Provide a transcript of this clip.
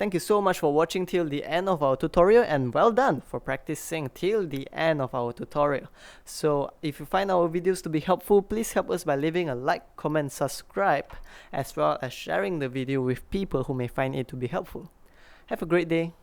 Thank you so much for watching till the end of our tutorial, and well done for practicing till the end of our tutorial. So if you find our videos to be helpful, please help us by leaving a like, comment, subscribe, as well as sharing the video with people who may find it to be helpful. Have a great day.